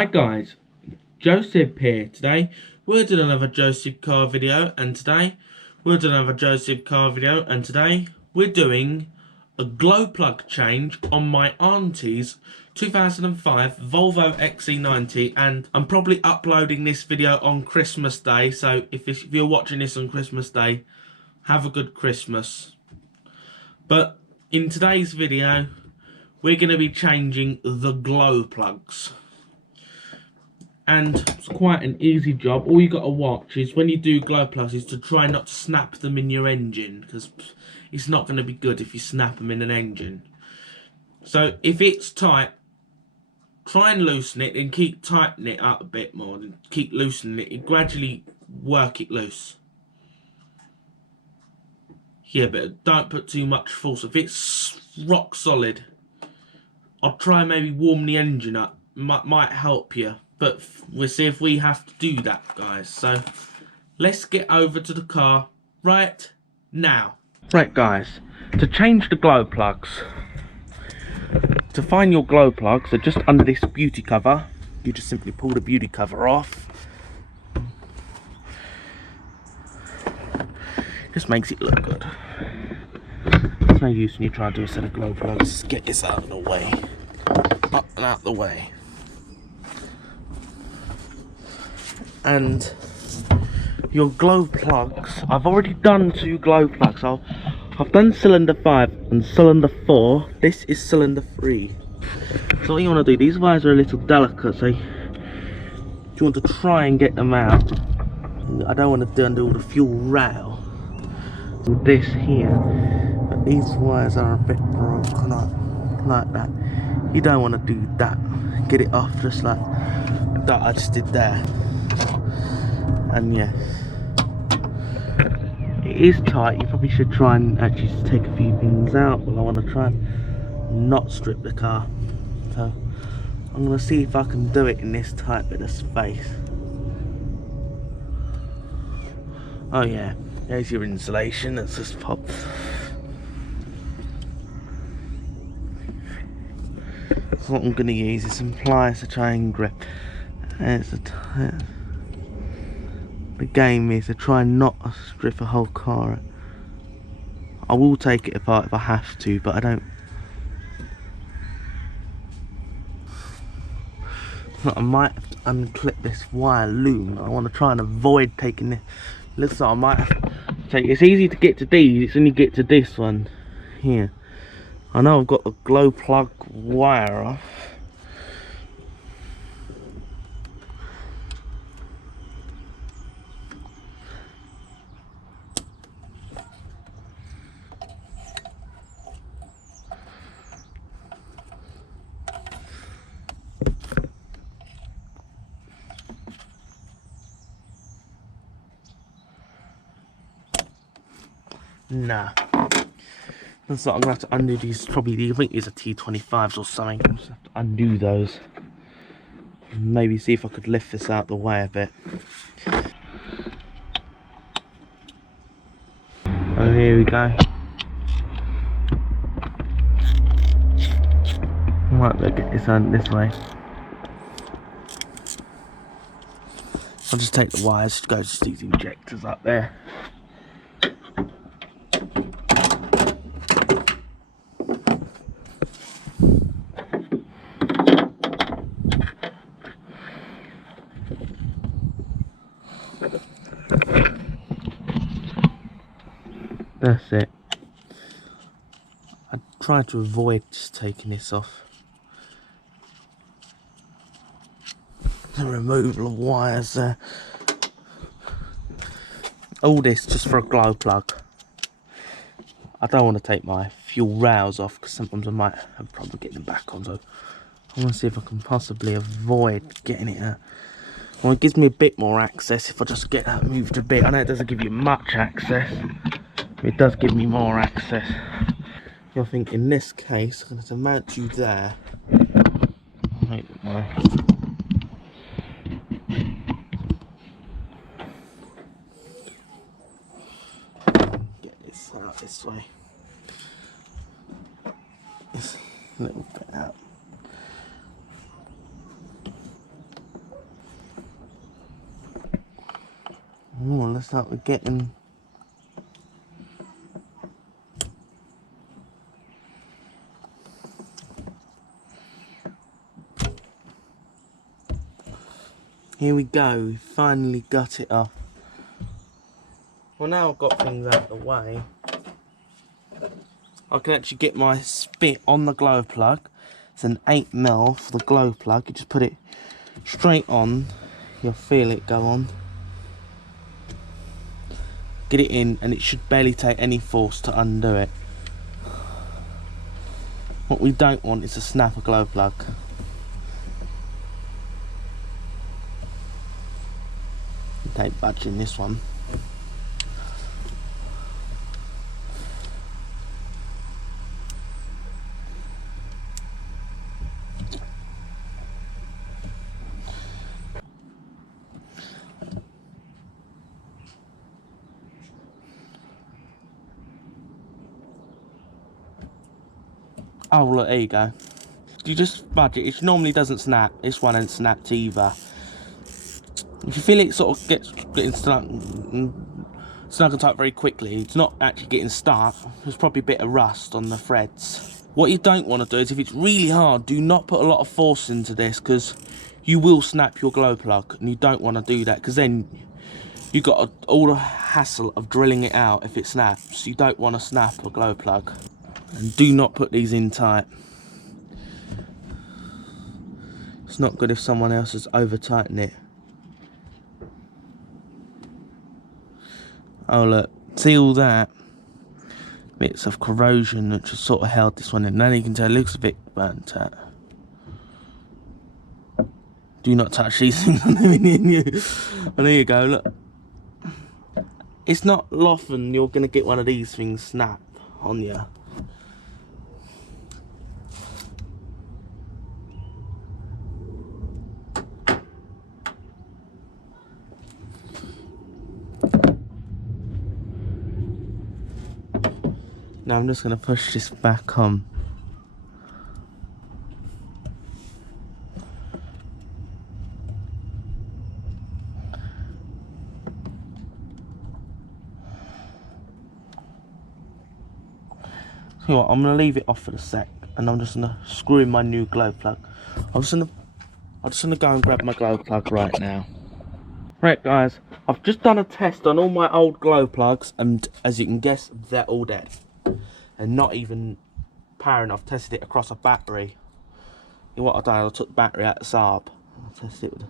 Hi guys, Joseph here. Today we're doing another Joseph car video, and today we're doing a glow plug change on my auntie's 2005 Volvo XC90, and I'm probably uploading this video on Christmas Day, so if you're watching this on Christmas Day, have a good Christmas. But in today's video, we're going to be changing the glow plugs. And it's quite an easy job. All you got to watch is when you do glow plugs is to try not to snap them in your engine, because it's not going to be good if you snap them in an engine. So if it's tight, try and loosen it and keep tightening it up a bit more and keep loosening it and gradually work it loose. Yeah, but don't put too much force. If it's rock solid, I'll try and maybe warm the engine up. Might help you. But we'll see if we have to do that, guys. So let's get over to the car right now. Right, guys, to change the glow plugs. To find your glow plugs, they're just under this beauty cover. You just simply pull the beauty cover off. Just makes it look good. There's no use when you try to do a set of glow plugs. Just get this out of the way. Up and out the way. And your glow plugs, I've already done 2 glow plugs. I've done cylinder 5 and cylinder 4. This is cylinder 3. So what you want to do, these wires are a little delicate, so you want to try and get them out. I don't want to undo all the fuel rail with this here, but these wires are a bit broken up like that. You don't want to do that. Get it off just like that I just did there. And yeah, it is tight. You probably should try and actually take a few things out, but I want to try and not strip the car. So I'm going to see if I can do it in this tight bit of space. Oh yeah, there's your insulation. That's just pop. So what I'm going to use is some pliers to try and grip. There's the game is to try not to strip the whole car. I will take it apart if I have to, but I don't. I might have to unclip this wire loom. I want to try and avoid taking this. Looks like I might have to take. It's easy to get to these. It's when you get to this one here. I know I've got the glow plug wire off. Nah. Looks like I'm gonna have to undo these. Probably, I think these are T25s or something. I'm just have to undo those. Maybe see if I could lift this out the way a bit. Oh, here we go. Might better get this on this way. I'll just take the wires, go to these injectors up there. That's it. I try to avoid just taking this off. The removal of wires there. All this just for a glow plug. I don't want to take my fuel rails off because sometimes I might have trouble getting them back on. So I want to see if I can possibly avoid getting it out. Well, it gives me a bit more access if I just get that moved a bit. I know it doesn't give you much access, but it does give me more access. I think in this case, I'm going to mount you there. Get this out this way. This little bit out. Oh, let's start with getting... Here we go, we finally got it off. Well, now I've got things out of the way, I can actually get my spit on the glow plug. It's an 8mm for the glow plug. You just put it straight on, you'll feel it go on. Get it in, and it should barely take any force to undo it. What we don't want is to snap a glow plug. It ain't budging this one. Oh look, there you go. You just budge it. It normally doesn't snap. This one ain't snapped either. If you feel it sort of getting stuck and tight very quickly, it's not actually getting stuck. There's probably a bit of rust on the threads. What you don't want to do is, if it's really hard, do not put a lot of force into this, because you will snap your glow plug, and you don't want to do that, because then you got all the hassle of drilling it out if it snaps. You don't want to snap a glow plug. And do not put these in tight. It's not good if someone else has over tightened it. Oh look, see all that? Bits of corrosion that just sort of held this one in. Now you can tell it looks a bit burnt out. Do not touch these things on you. And there you go, look. It's not often you're going to get one of these things snap on you. Now I'm just going to push this back on. See what, I'm going to leave it off for a sec, and I'm just going to screw in my new glow plug. I'm just going to go and grab my glow plug right now. Right guys, I've just done a test on all my old glow plugs, and as you can guess, they're all dead. And not even powering. I've tested it across a battery. And what I've done, I took the battery out of the Saab. I tested it with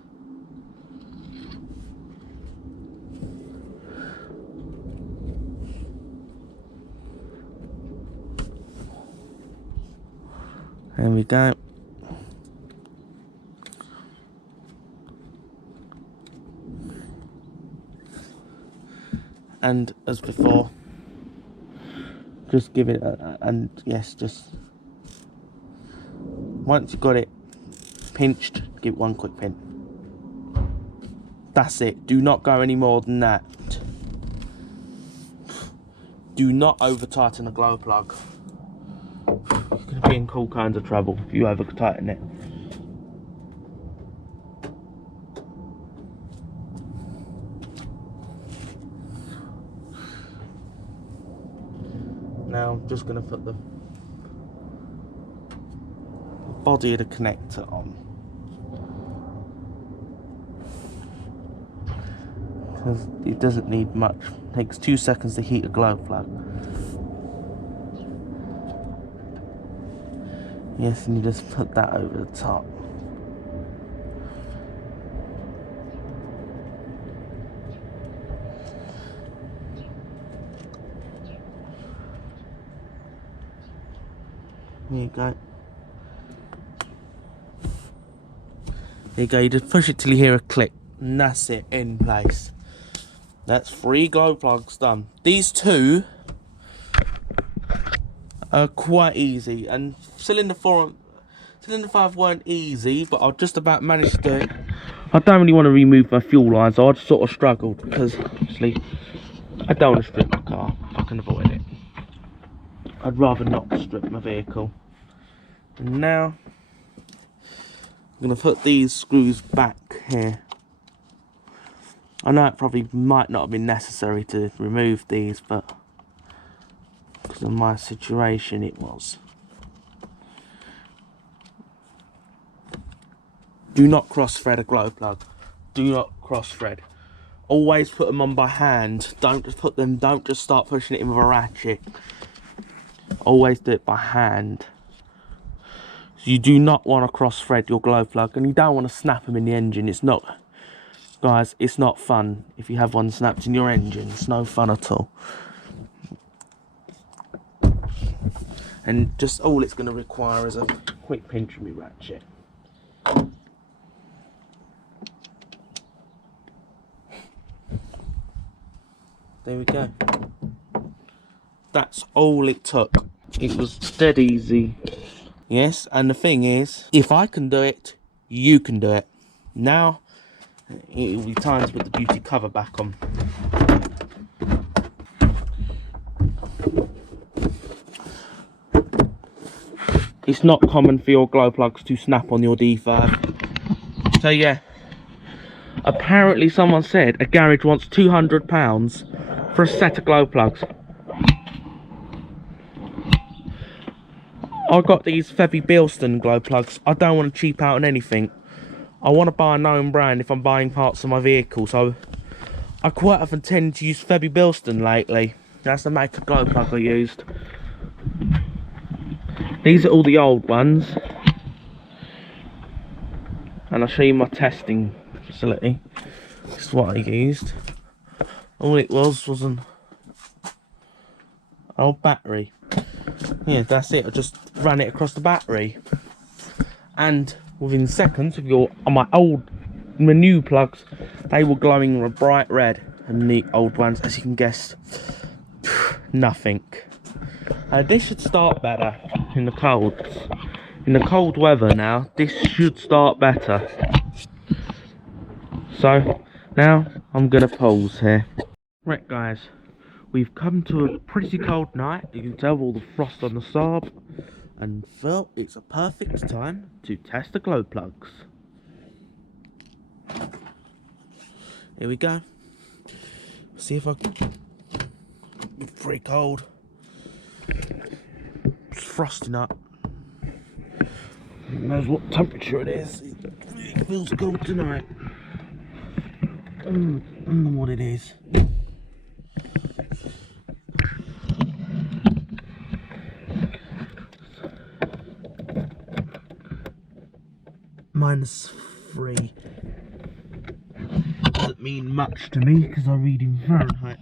There we go. And as before, just give it and yes, just once you've got it pinched, give it one quick pin. That's it. Do not go any more than that. Do not over tighten a glow plug. You're going to be in all kinds of trouble if you over tighten it. Now I'm just going to put the body of the connector on, because it doesn't need much. It takes 2 seconds to heat a glow plug. Yes, and you just put that over the top. There you go. There you go, you just push it till you hear a click, and that's it, in place. That's 3 glow plugs done. These 2 are quite easy, and cylinder 5 weren't easy, but I just about managed to do it. I don't really want to remove my fuel line, so I just sort of struggled, because obviously I don't want to strip my car if I can avoid it. I'd rather not strip my vehicle. And now I'm going to put these screws back here. I know it probably might not have been necessary to remove these, but because of my situation it was. Do not cross thread a glow plug. Do not cross thread. Always put them on by hand. Don't just start pushing it in with a ratchet. Always do it by hand. So you do not want to cross thread your glow plug, and you don't want to snap them in the engine. It's not, guys, it's not fun if you have one snapped in your engine. It's no fun at all. And just all it's going to require is a quick pinch of my ratchet. There we go. That's all it took. It was dead easy. Yes, and the thing is, if I can do it, you can do it. Now, it will be time to put the beauty cover back on. It's not common for your glow plugs to snap on your D5. So yeah, apparently someone said a garage wants £200 for a set of glow plugs. I got these Febby Bilston glow plugs. I don't want to cheap out on anything. I want to buy a known brand if I'm buying parts of my vehicle. So I quite often tend to use Febby Bilston lately. That's the make of glow plug I used. These are all the old ones. And I'll show you my testing facility. This is what I used. All it was an old battery. Yeah, that's it. I just ran it across the battery, and within seconds of my new plugs, they were glowing a bright red, and the old ones, as you can guess, nothing. This should start better in the cold weather. Now this should start better. So now I'm gonna pause here. Right, guys. We've come to a pretty cold night. You can tell all the frost on the Saab, and felt it's a perfect time to test the glow plugs. Here we go. See if I can. It's pretty cold. It's frosting up. Who knows what temperature it is? It feels cold tonight. I don't know what it is. -3 doesn't mean much to me because I read in Fahrenheit.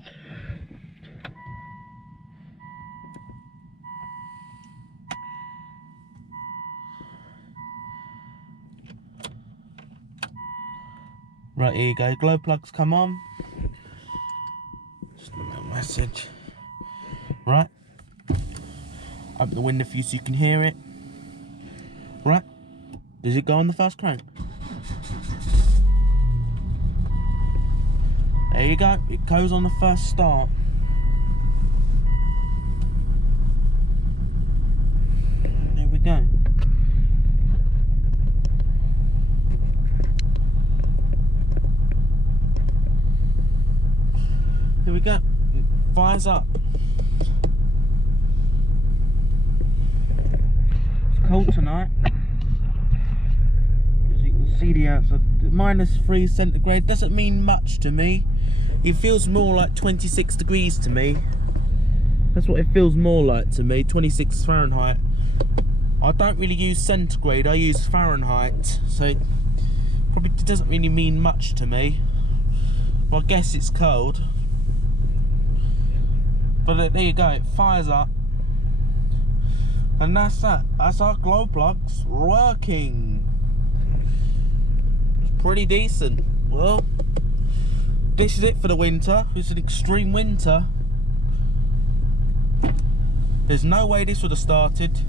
Right, here you go. Glow plugs come on. Just a little message. Right. Open the window for you so you can hear it. Right. Does it go on the first crank? There you go, it goes on the first start. There we go. Here we go, it fires up. It's cold tonight. See the outside. -3 centigrade doesn't mean much to me. It feels more like 26 degrees to me. That's what it feels more like to me. 26 Fahrenheit. I don't really use centigrade, I use Fahrenheit, so it probably doesn't really mean much to me. Well, I guess it's cold. But there you go, it fires up. And that's that. That's our glow plugs working. Pretty decent. Well, this is it for the winter. It's an extreme winter. There's no way this would have started.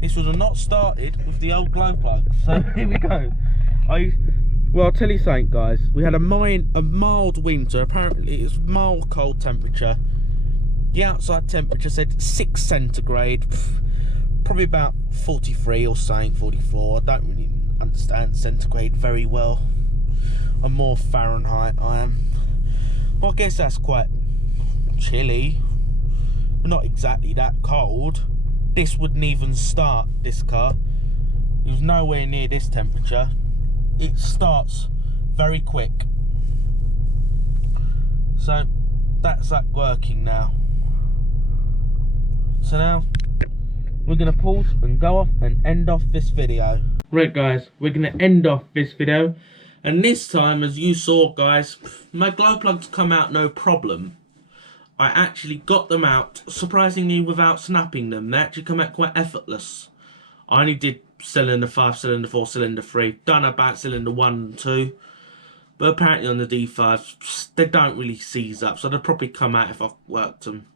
This would have not started with the old glow plug. So here we go. Well, I'll tell you something, guys. We had a mild winter. Apparently, it's mild cold temperature. The outside temperature said 6 centigrade. Probably about 43 or something, 44. I don't really understand centigrade very well. and more Fahrenheit I am. Well, I guess that's quite chilly, but not exactly that cold. This wouldn't even start, this car. It was nowhere near this temperature. It starts very quick. So that's that working now. So now we're gonna pause and go off and end off this video. Right guys, we're gonna end off this video, and this time, as you saw guys, my glow plugs come out no problem. I actually got them out surprisingly without snapping them. They actually come out quite effortless. I only did cylinder 5, cylinder 4, cylinder 3, done about cylinder 1 and 2, but apparently on the D5s they don't really seize up, so they'll probably come out if I've worked them.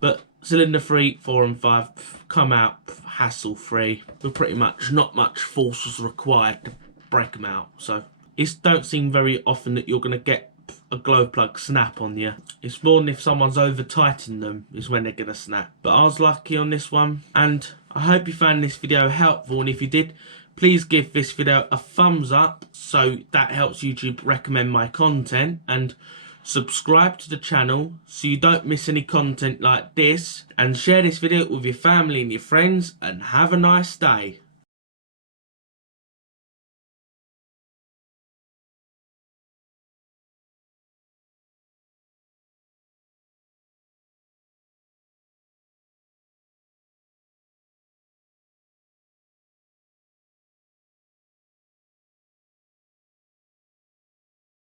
But cylinder 3, 4 and 5 come out hassle free, with pretty much not much force was required to break them out. So it don't seem very often that you're going to get a glow plug snap on you. It's more than if someone's over tightened them is when they're going to snap. But I was lucky on this one, and I hope you found this video helpful, and if you did, please give this video a thumbs up so that helps YouTube recommend my content, and subscribe to the channel so you don't miss any content like this, and share this video with your family and your friends, and have a nice day.